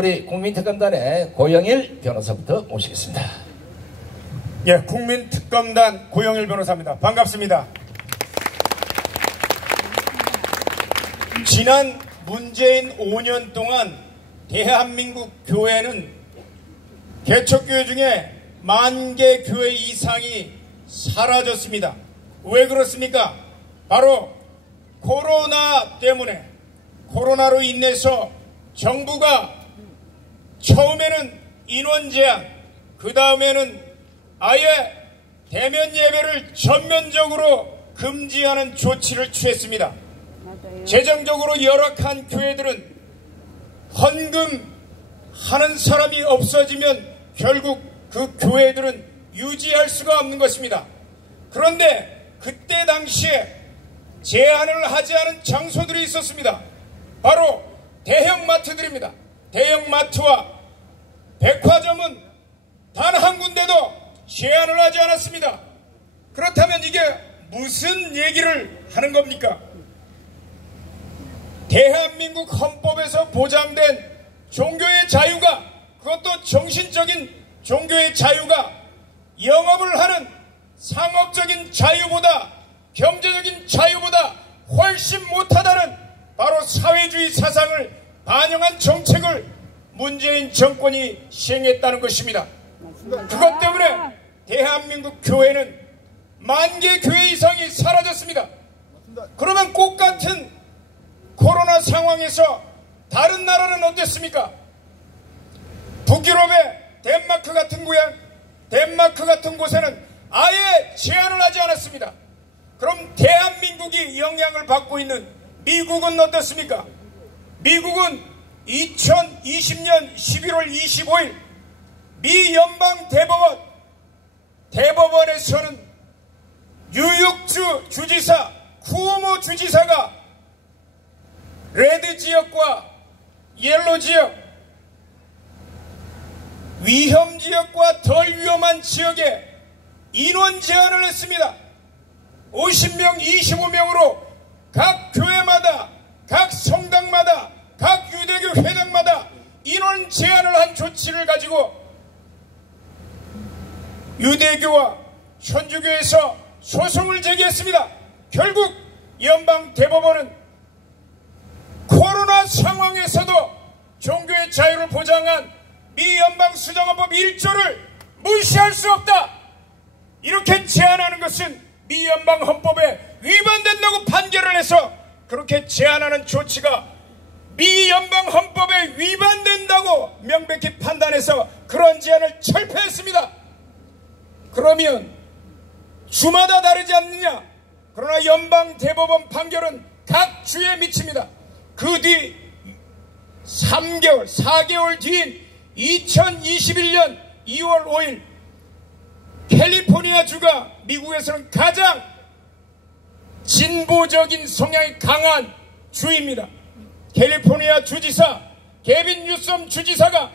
우리 국민특검단의 고영일 변호사부터 모시겠습니다. 예, 국민특검단 고영일 변호사입니다. 반갑습니다. 지난 문재인 5년 동안 대한민국 교회는 개척교회 중에 10,000개 교회 이상이 사라졌습니다. 왜 그렇습니까? 바로 코로나 때문에, 코로나로 인해서 정부가 처음에는 인원 제한, 그 다음에는 아예 대면 예배를 전면적으로 금지하는 조치를 취했습니다. 맞아요. 재정적으로 열악한 교회들은 헌금하는 사람이 없어지면 결국 그 교회들은 유지할 수가 없는 것입니다. 그런데 그때 당시에 제한을 하지 않은 장소들이 있었습니다. 바로 대형마트들입니다. 대형마트와 백화점은 단 한 군데도 제한을 하지 않았습니다. 그렇다면 이게 무슨 얘기를 하는 겁니까? 대한민국 헌법에서 보장된 종교의 자유가, 그것도 정신적인 종교의 자유가 영업을 하는 상업적인 자유보다, 경제적인 자유보다 훨씬 못하다는 바로 사회주의 사상을 반영한 정책을 문재인 정권이 시행했다는 것입니다. 그것 때문에 대한민국 교회는 10,000개 교회 이상이 사라졌습니다. 그러면 똑같은 코로나 상황에서 다른 나라는 어땠습니까? 북유럽의 덴마크 같은 덴마크 같은 곳에는 아예 제한을 하지 않았습니다. 그럼 대한민국이 영향을 받고 있는 미국은 어떻습니까? 미국은 2020년 11월 25일 미 연방 대법원에서는 뉴욕주 주지사 쿠오모 주지사가 레드 지역과 옐로 지역, 위험 지역과 덜 위험한 지역에 인원 제한을 했습니다. 50명, 25명으로 각 교회마다, 각 성당마다, 각 유대교 회당마다 인원 제한을 한 조치를 가지고 유대교와 천주교에서 소송을 제기했습니다. 결국 연방 대법원은 코로나 상황에서도 종교의 자유를 보장한 미 연방 수정헌법 1조를 무시할 수 없다, 이렇게 제안하는 것은 미 연방 헌법에 위반된다고 판결을 해서 그렇게 제안하는 조치가 미 연방 헌법에 위반된다고 명백히 판단해서 그런 제안을 철폐했습니다. 그러면 주마다 다르지 않느냐? 그러나 연방 대법원 판결은 각 주에 미칩니다. 그 뒤 4개월 뒤인 2021년 2월 5일 캘리포니아 주가 미국에서는 가장 진보적인 성향이 강한 주입니다. 캘리포니아 주지사 게빈 뉴섬 주지사가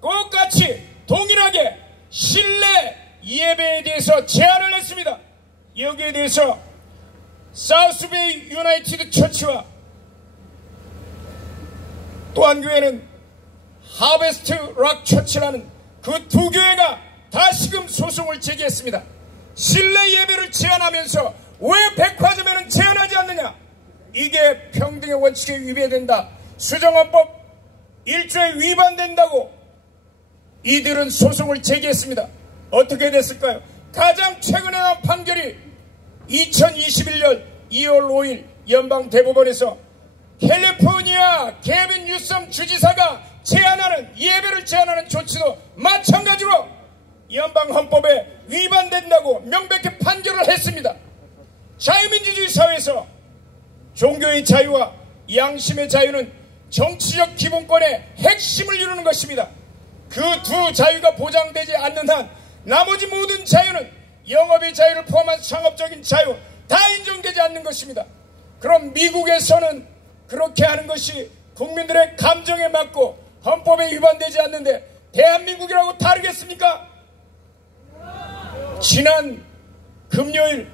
똑같이 동일하게 실내 예배에 대해서 제한을 했습니다. 여기에 대해서 사우스베이 유나이티드 처치와 또 한 교회는 하베스트 락 처치라는 그 두 교회가 다시금 소송을 제기했습니다. 실내 예배를 제한하면서 왜 백화점에는 제한하지 않느냐? 이게 평등의 원칙에 위배된다, 수정헌법 1조에 위반된다고 이들은 소송을 제기했습니다. 어떻게 됐을까요? 가장 최근에 나온 판결이 2021년 2월 5일 연방 대법원에서 캘리포니아 게빈 뉴섬 주지사가 예배를 제한하는 조치도 마찬가지로 연방 헌법에 위반된다고 명백히 판결을 했습니다. 자유민주주의 사회에서 종교의 자유와 양심의 자유는 정치적 기본권의 핵심을 이루는 것입니다. 그 두 자유가 보장되지 않는 한 나머지 모든 자유는 영업의 자유를 포함한 상업적인 자유 다 인정되지 않는 것입니다. 그럼 미국에서는 그렇게 하는 것이 국민들의 감정에 맞고 헌법에 위반되지 않는데 대한민국이라고 다르겠습니까? 지난 금요일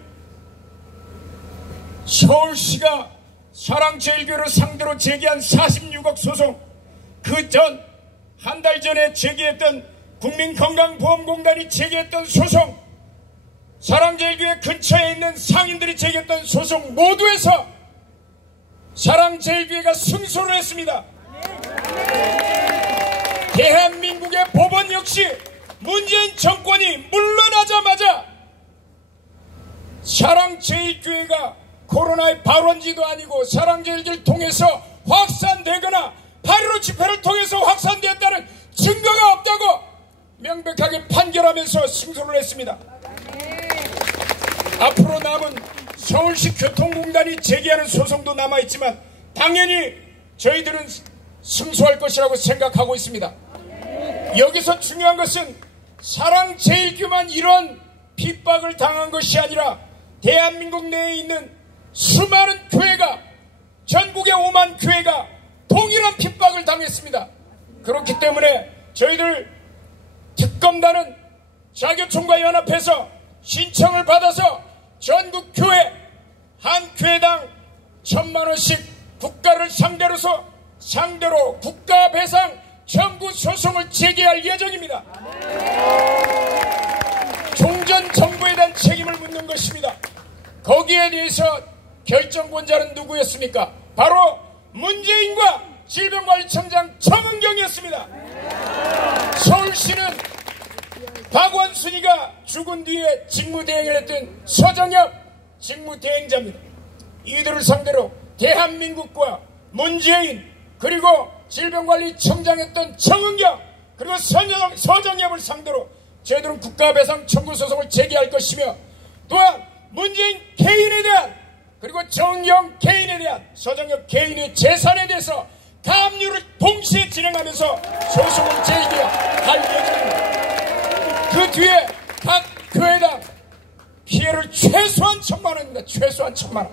서울시가 사랑제일교회를 상대로 제기한 46억 소송, 그 전 한 달 전에 제기했던 국민건강보험공단이 제기했던 소송, 사랑제일교회 근처에 있는 상인들이 제기했던 소송 모두에서 사랑제일교회가 승소를 했습니다. 대한민국의 법원 역시 문재인 정권이 물러나자마자 사랑제일교회가 코로나의 발원지도 아니고 사랑제일교회를 통해서 확산되거나 8.15 집회를 통해서 확산되었다는 증거가 없다고 명백하게 판결하면서 승소를 했습니다. 앞으로 남은 서울시 교통공단이 제기하는 소송도 남아있지만 당연히 저희들은 승소할 것이라고 생각하고 있습니다. 여기서 중요한 것은 사랑제일교회만 이런 핍박을 당한 것이 아니라 대한민국 내에 있는 수많은 교회가, 전국의 5만 교회가 동일한 핍박을 당했습니다. 그렇기 때문에 저희들 특검단은 자교총과 연합해서 신청을 받아서 전국 교회 한 교회당 1,000만 원씩 국가를 상대로 국가배상 청구 소송을 제기할 예정입니다. 종전 정부에 대한 책임을 묻는 것입니다. 거기에 대해서 결정권자는 누구였습니까? 바로 문재인과 질병관리청장 정은경이었습니다. 서울시는 박원순이가 죽은 뒤에 직무대행을 했던 서정엽 직무대행자입니다. 이들을 상대로 대한민국과 문재인 그리고 질병관리청장했던 정은경 그리고 서정엽을 상대로 저희들은 국가배상 청구 소송을 제기할 것이며 또한 문재인 개인에 대한 그리고 정경 개인에 대한 서정엽 개인의 재산에 대해서 가압류를 동시에 진행하면서 소송을 제기할 예정입니다. 그 뒤에 각 교회당 피해를 최소한 1,000만 원입니다. 최소한 1,000만 원.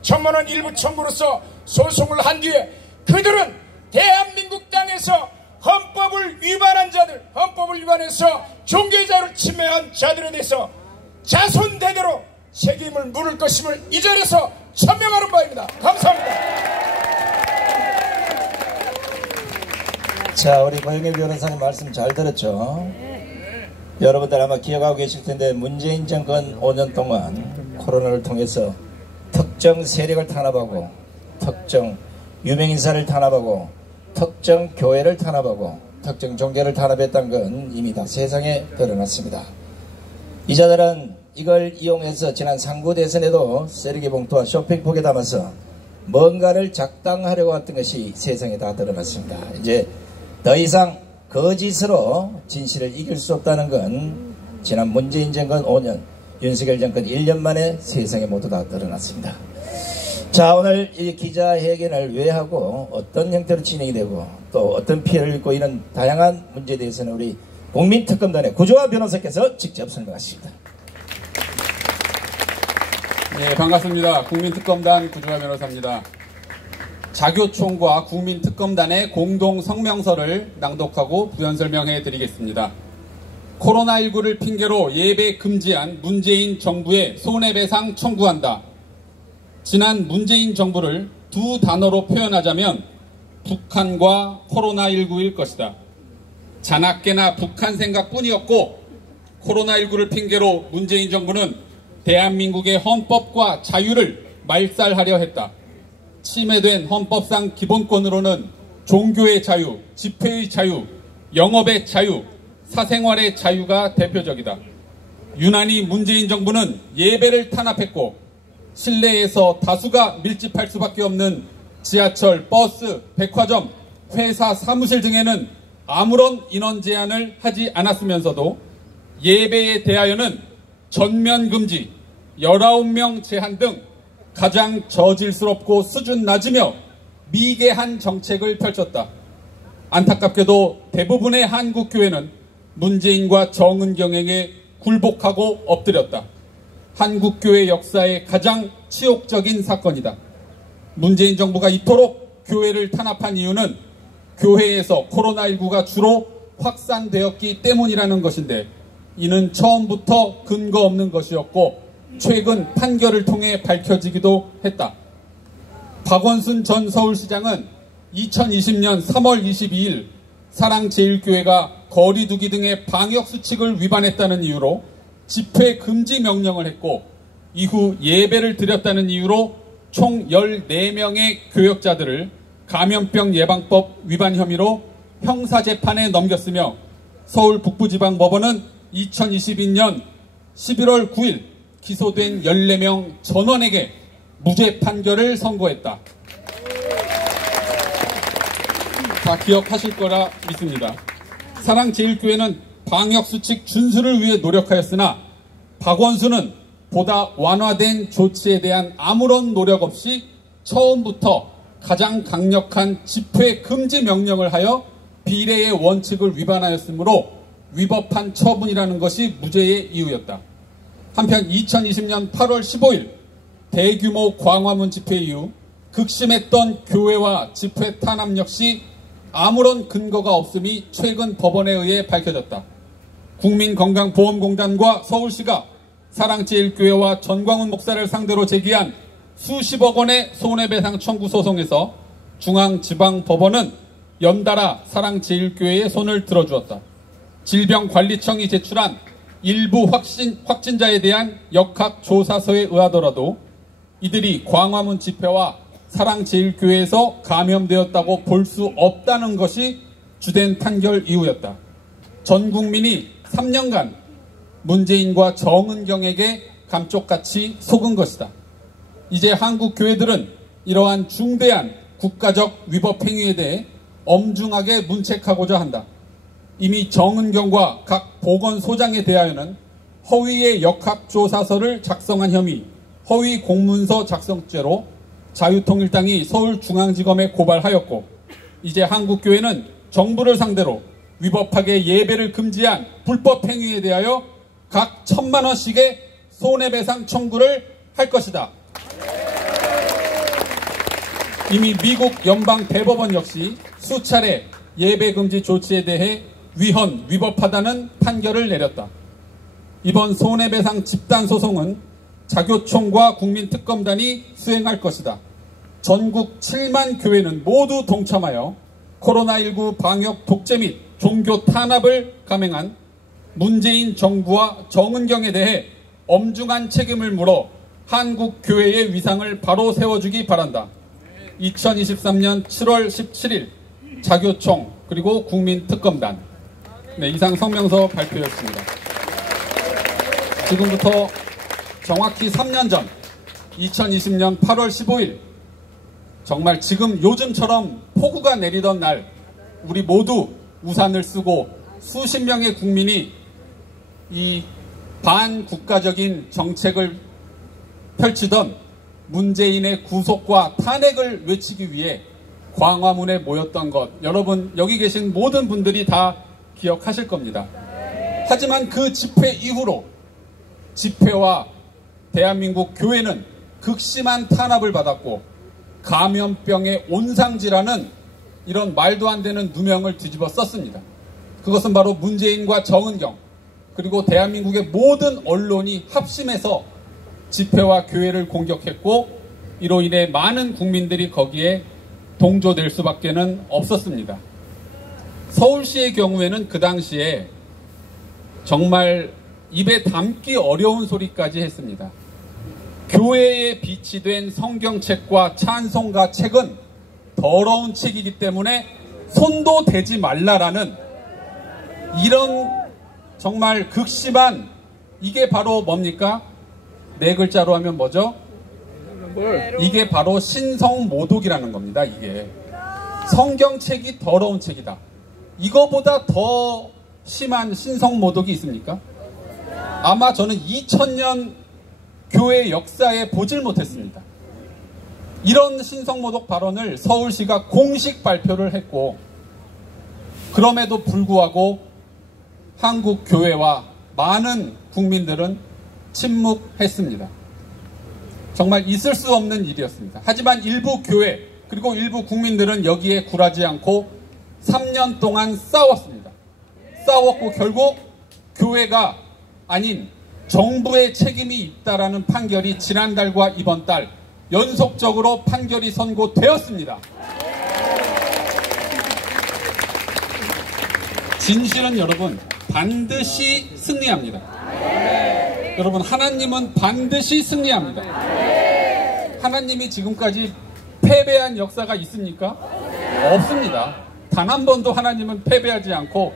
1,000만 원 일부 청구로서 소송을 한 뒤에 그들은 대한민국 땅에서 헌법을 위반한 자들, 헌법을 위반해서 종교의 자유를 침해한 자들에 대해서 자손대대로 책임을 물을 것임을 이 자리에서 천명하는 바입니다. 감사합니다. 자, 우리 고영애 변호사님 말씀 잘 들었죠? 여러분들 아마 기억하고 계실 텐데 문재인 정권 5년 동안 코로나를 통해서 특정 세력을 탄압하고 특정 유명인사를 탄압하고 특정 교회를 탄압하고 특정 종교를 탄압했다는 건 이미 다 세상에 드러났습니다. 이 자들은 이걸 이용해서 지난 상구 대선에도 쓰레기 봉투와 쇼핑폭에 담아서 뭔가를 작당하려고 했던 것이 세상에 다 드러났습니다. 이제 더 이상 거짓으로 진실을 이길 수 없다는 건 지난 문재인 정권 5년, 윤석열 정권 1년 만에 세상에 모두 다 드러났습니다. 자, 오늘 이 기자회견을 왜 하고 어떤 형태로 진행이 되고 또 어떤 피해를 입고 이런 다양한 문제에 대해서는 우리 국민특검단의 구조화 변호사께서 직접 설명하십니다. 네, 반갑습니다. 국민특검단 구조화 변호사입니다. 자교총과 국민특검단의 공동 성명서를 낭독하고 부연 설명해 드리겠습니다. 코로나19를 핑계로 예배 금지한 문재인 정부의 손해배상 청구한다. 지난 문재인 정부를 두 단어로 표현하자면 북한과 코로나19일 것이다. 자나깨나 북한 생각뿐이었고 코로나19를 핑계로 문재인 정부는 대한민국의 헌법과 자유를 말살하려 했다. 침해된 헌법상 기본권으로는 종교의 자유, 집회의 자유, 영업의 자유, 사생활의 자유가 대표적이다. 유난히 문재인 정부는 예배를 탄압했고 실내에서 다수가 밀집할 수밖에 없는 지하철, 버스, 백화점, 회사, 사무실 등에는 아무런 인원 제한을 하지 않았으면서도 예배에 대하여는 전면 금지, 19명 제한 등 가장 저질스럽고 수준 낮으며 미개한 정책을 펼쳤다. 안타깝게도 대부분의 한국 교회는 문재인과 정은경에게 굴복하고 엎드렸다. 한국 교회 역사의 가장 치욕적인 사건이다. 문재인 정부가 이토록 교회를 탄압한 이유는 교회에서 코로나19가 주로 확산되었기 때문이라는 것인데 이는 처음부터 근거 없는 것이었고 최근 판결을 통해 밝혀지기도 했다. 박원순 전 서울시장은 2020년 3월 22일 사랑제일교회가 거리두기 등의 방역수칙을 위반했다는 이유로 집회 금지 명령을 했고 이후 예배를 드렸다는 이유로 총 14명의 교역자들을 감염병 예방법 위반 혐의로 형사재판에 넘겼으며 서울 북부지방법원은 2022년 11월 9일 기소된 14명 전원에게 무죄 판결을 선고했다. 다 기억하실 거라 믿습니다. 사랑제일교회는 방역수칙 준수를 위해 노력하였으나 박원순은 보다 완화된 조치에 대한 아무런 노력 없이 처음부터 가장 강력한 집회 금지 명령을 하여 비례의 원칙을 위반하였으므로 위법한 처분이라는 것이 무죄의 이유였다. 한편 2020년 8월 15일 대규모 광화문 집회 이후 극심했던 교회와 집회 탄압 역시 아무런 근거가 없음이 최근 법원에 의해 밝혀졌다. 국민건강보험공단과 서울시가 사랑제일교회와 전광훈 목사를 상대로 제기한 수십억 원의 손해배상 청구 소송에서 중앙지방법원은 연달아 사랑제일교회의 손을 들어주었다. 질병관리청이 제출한 일부 확진자에 대한 역학조사서에 의하더라도 이들이 광화문 집회와 사랑제일교회에서 감염되었다고 볼 수 없다는 것이 주된 판결 이유였다. 전 국민이 3년간 문재인과 정은경에게 감쪽같이 속은 것이다. 이제 한국 교회들은 이러한 중대한 국가적 위법 행위에 대해 엄중하게 문책하고자 한다. 이미 정은경과 각 보건소장에 대하여는 허위의 역학조사서를 작성한 혐의, 허위 공문서 작성죄로 자유통일당이 서울중앙지검에 고발하였고 이제 한국교회는 정부를 상대로 위법하게 예배를 금지한 불법 행위에 대하여 각 1,000만 원씩의 손해배상 청구를 할 것이다. 이미 미국 연방 대법원 역시 수차례 예배 금지 조치에 대해 위법하다는 판결을 내렸다. 이번 손해배상 집단소송은 자교총과 국민특검단이 수행할 것이다. 전국 7만 교회는 모두 동참하여 코로나19 방역 독재 및 종교 탄압을 감행한 문재인 정부와 정은경에 대해 엄중한 책임을 물어 한국 교회의 위상을 바로 세워주기 바란다. 2023년 7월 17일 자교총 그리고 국민특검단 이상 성명서 발표였습니다. 지금부터 정확히 3년 전 2020년 8월 15일 정말 지금 요즘처럼 폭우가 내리던 날 우리 모두 우산을 쓰고 수십 명의 국민이 이 반국가적인 정책을 펼치던 문재인의 구속과 탄핵을 외치기 위해 광화문에 모였던 것 여러분 여기 계신 모든 분들이 다 기억하실 겁니다. 하지만 그 집회 이후로 집회와 대한민국 교회는 극심한 탄압을 받았고 감염병의 온상지라는 이런 말도 안 되는 누명을 뒤집어 썼습니다. 그것은 바로 문재인과 정은경 그리고 대한민국의 모든 언론이 합심해서 집회와 교회를 공격했고 이로 인해 많은 국민들이 거기에 동조될 수밖에는 없었습니다. 서울시의 경우에는 그 당시에 정말 입에 담기 어려운 소리까지 했습니다. 교회에 비치된 성경책과 찬송가 책은 더러운 책이기 때문에 손도 대지 말라라는 이런 정말 극심한 이게 바로 뭡니까? 네 글자로 하면 뭐죠? 이게 바로 신성모독이라는 겁니다. 이게 성경책이 더러운 책이다. 이거보다 더 심한 신성모독이 있습니까? 아마 저는 2000년 교회 역사에 보질 못했습니다. 이런 신성모독 발언을 서울시가 공식 발표를 했고 그럼에도 불구하고 한국 교회와 많은 국민들은 침묵했습니다. 정말 있을 수 없는 일이었습니다. 하지만 일부 교회 그리고 일부 국민들은 여기에 굴하지 않고 3년 동안 싸웠습니다. 싸웠고 결국 교회가 아닌 정부의 책임이 있다라는 판결이 지난달과 이번 달 연속적으로 판결이 선고되었습니다. 진실은 여러분 반드시 승리합니다. 여러분, 하나님은 반드시 승리합니다. 하나님이 지금까지 패배한 역사가 있습니까? 없습니다. 단 한 번도 하나님은 패배하지 않고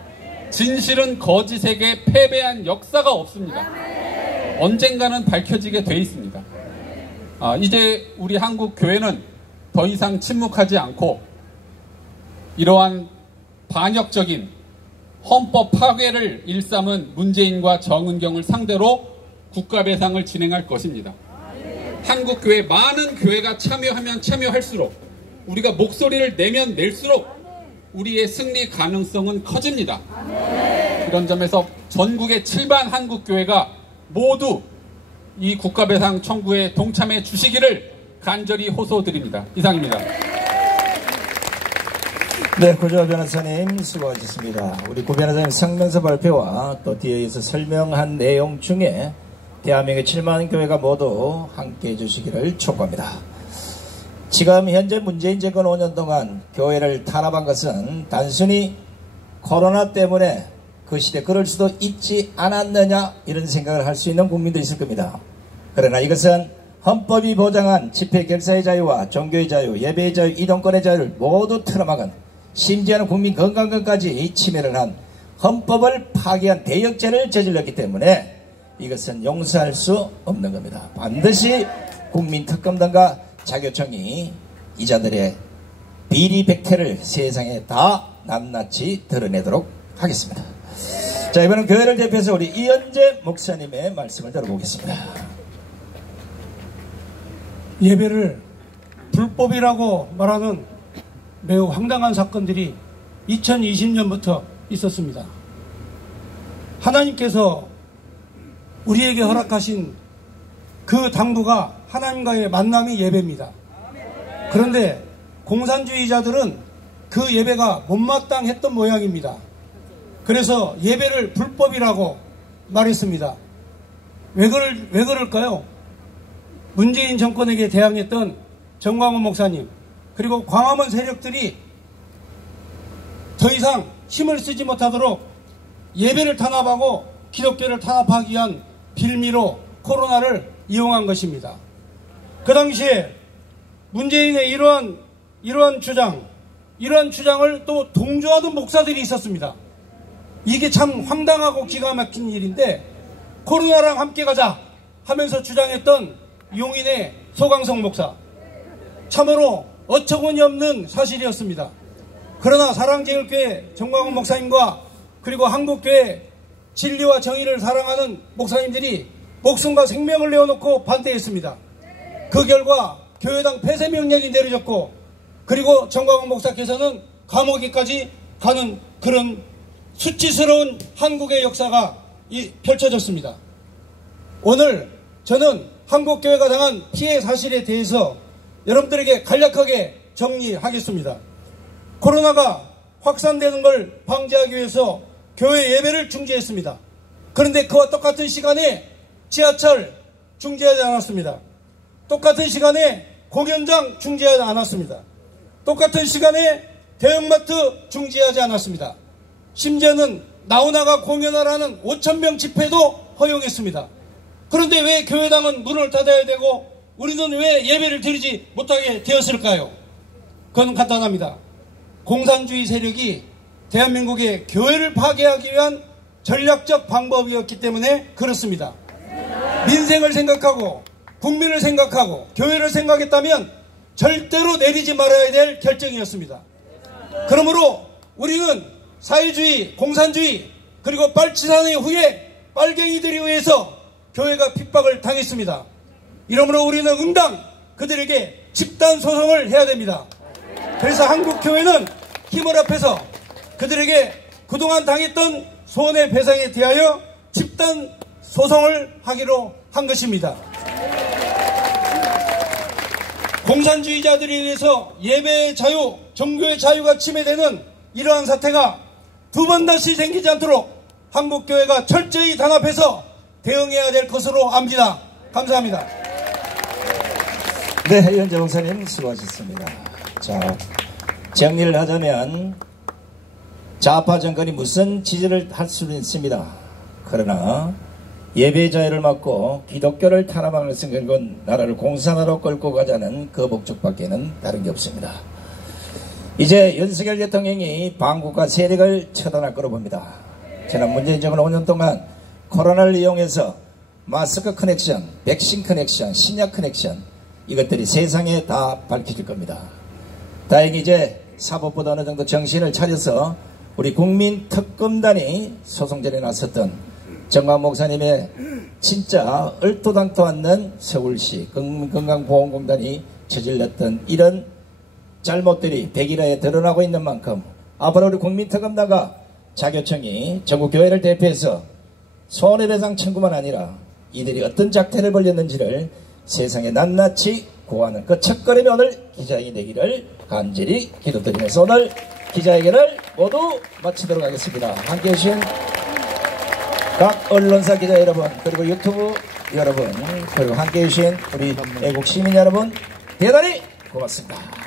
진실은 거짓에게 패배한 역사가 없습니다. 언젠가는 밝혀지게 돼 있습니다. 이제 우리 한국 교회는 더 이상 침묵하지 않고 이러한 반역적인 헌법 파괴를 일삼은 문재인과 정은경을 상대로 국가배상을 진행할 것입니다. 한국교회 많은 교회가 참여하면 참여할수록, 우리가 목소리를 내면 낼수록 우리의 승리 가능성은 커집니다. 이런 점에서 전국의 7만 한국교회가 모두 이 국가배상 청구에 동참해 주시기를 간절히 호소드립니다. 이상입니다. 네, 고재화 변호사님 수고하셨습니다. 우리 고 변호사님 성명서 발표와 또 뒤에 서 설명한 내용 중에 대한민국의 7만 교회가 모두 함께해 주시기를 촉구합니다. 지금 현재 문재인 정권 5년 동안 교회를 탄압한 것은 단순히 코로나 때문에 그 시대 그럴 수도 있지 않았느냐 이런 생각을 할 수 있는 국민도 있을 겁니다. 그러나 이것은 헌법이 보장한 집회 결사의 자유와 종교의 자유, 예배의 자유, 이동권의 자유를 모두 틀어막은, 심지어는 국민 건강권까지 침해를 한 헌법을 파괴한 대역죄를 저질렀기 때문에 이것은 용서할 수 없는 겁니다. 반드시 국민특검단과 자교청이 이자들의 비리백태를 세상에 다 낱낱이 드러내도록 하겠습니다. 자, 이번엔 교회를 대표해서 우리 이현재 목사님의 말씀을 들어보겠습니다. 예배를 불법이라고 말하는 매우 황당한 사건들이 2020년부터 있었습니다. 하나님께서 우리에게 허락하신 그 당부가 하나님과의 만남이 예배입니다. 그런데 공산주의자들은 그 예배가 못마땅했던 모양입니다. 그래서 예배를 불법이라고 말했습니다. 왜 그럴까요? 문재인 정권에게 대항했던 정광훈 목사님, 그리고 광화문 세력들이 더 이상 힘을 쓰지 못하도록 예배를 탄압하고 기독교를 탄압하기 위한 빌미로 코로나를 이용한 것입니다. 그 당시에 문재인의 이러한 주장을 또 동조하던 목사들이 있었습니다. 이게 참 황당하고 기가 막힌 일인데, 코로나랑 함께 가자 하면서 주장했던 용인의 소강성 목사, 참으로 어처구니 없는 사실이었습니다. 그러나 사랑제일교회 정광훈 목사님과 그리고 한국교회 진리와 정의를 사랑하는 목사님들이 목숨과 생명을 내어놓고 반대했습니다. 그 결과 교회당 폐쇄 명령이 내려졌고, 그리고 정광훈 목사께서는 감옥에까지 가는 그런 수치스러운 한국의 역사가 펼쳐졌습니다. 오늘 저는 한국교회가 당한 피해 사실에 대해서 여러분들에게 간략하게 정리하겠습니다. 코로나가 확산되는 걸 방지하기 위해서 교회 예배를 중지했습니다. 그런데 그와 똑같은 시간에 지하철 중지하지 않았습니다. 똑같은 시간에 공연장 중지하지 않았습니다. 똑같은 시간에 대형마트 중지하지 않았습니다. 심지어는 나훈아가 공연하라는 5,000명 집회도 허용했습니다. 그런데 왜 교회당은 문을 닫아야 되고 우리는 왜 예배를 드리지 못하게 되었을까요? 그건 간단합니다. 공산주의 세력이 대한민국의 교회를 파괴하기 위한 전략적 방법이었기 때문에 그렇습니다. 민생을 생각하고 국민을 생각하고 교회를 생각했다면 절대로 내리지 말아야 될 결정이었습니다. 그러므로 우리는 사회주의, 공산주의, 그리고 빨치산의 후에 빨갱이들에 의해서 교회가 핍박을 당했습니다. 이러므로 우리는 응당 그들에게 집단 소송을 해야 됩니다. 그래서 한국교회는 힘을 합해서 그들에게 그동안 당했던 손해배상에 대하여 집단 소송을 하기로 한 것입니다. 공산주의자들에 의해서 예배의 자유, 종교의 자유가 침해되는 이러한 사태가 두 번 다시 생기지 않도록 한국교회가 철저히 단합해서 대응해야 될 것으로 압니다. 감사합니다. 네, 이현재 목사님 수고하셨습니다. 자, 정리를 하자면 좌파 정권이 무슨 지지를 할 수는 있습니다. 그러나 예배 자유를 막고 기독교를 탄압하는 생각은 나라를 공산화로 끌고 가자는 그 목적밖에는 다른 게 없습니다. 이제 윤석열 대통령이 반국가 세력을 처단할 거로 봅니다. 지난 문재인 정권 5년 동안 코로나를 이용해서 마스크 커넥션, 백신 커넥션, 신약 커넥션 이것들이 세상에 다 밝혀질 겁니다. 다행히 이제 사법부도 어느 정도 정신을 차려서 우리 국민특검단이 소송전에 나섰던 정광 목사님의 진짜 얼토당토 않는 서울시 건강보험공단이 저질렀던 이런 잘못들이 백일화에 드러나고 있는 만큼 앞으로 우리 국민특검단과 자교청이 전국교회를 대표해서 손해배상 청구만 아니라 이들이 어떤 작태를 벌였는지를 세상에 낱낱이 고하는 그 첫걸음이 오늘 기자회견이 되기를 간절히 기도드리면서 오늘 기자회견을 모두 마치도록 하겠습니다. 함께해 주신 각 언론사 기자 여러분, 그리고 유튜브 여러분, 그리고 함께해 주신 우리 애국 시민 여러분 대단히 고맙습니다.